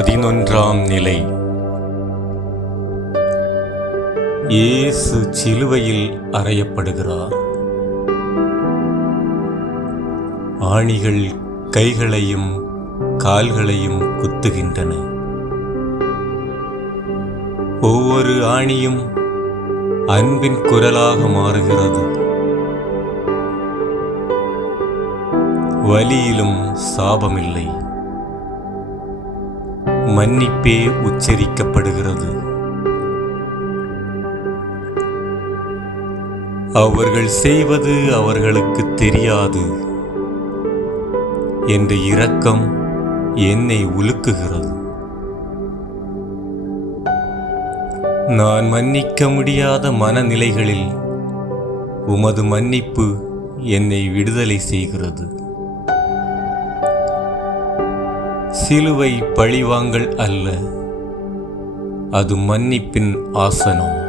11ஆம் நிலை. இயேசு சிலுவையில் அறையப்படுகிறார். ஆணிகள் கைகளையும் கால்களையும் குத்துகின்றன. ஒவ்வொரு ஆணியும் அன்பின் குரலாக மாறுகிறது. வலியிலும் சாபமில்லை, மன்னிப்பே உச்சரிக்கப்படுகிறது. அவர்கள் செய்வது அவர்களுக்கு தெரியாது என்ற இரக்கம் என்னை உலுக்குகிறது. நான் மன்னிக்க முடியாத மனநிலைகளில் உமது மன்னிப்பு என்னை விடுதலை செய்கிறது. சிலுவை பழிவாங்கல் அல்ல, அது மன்னிப்பின் ஆசனம்.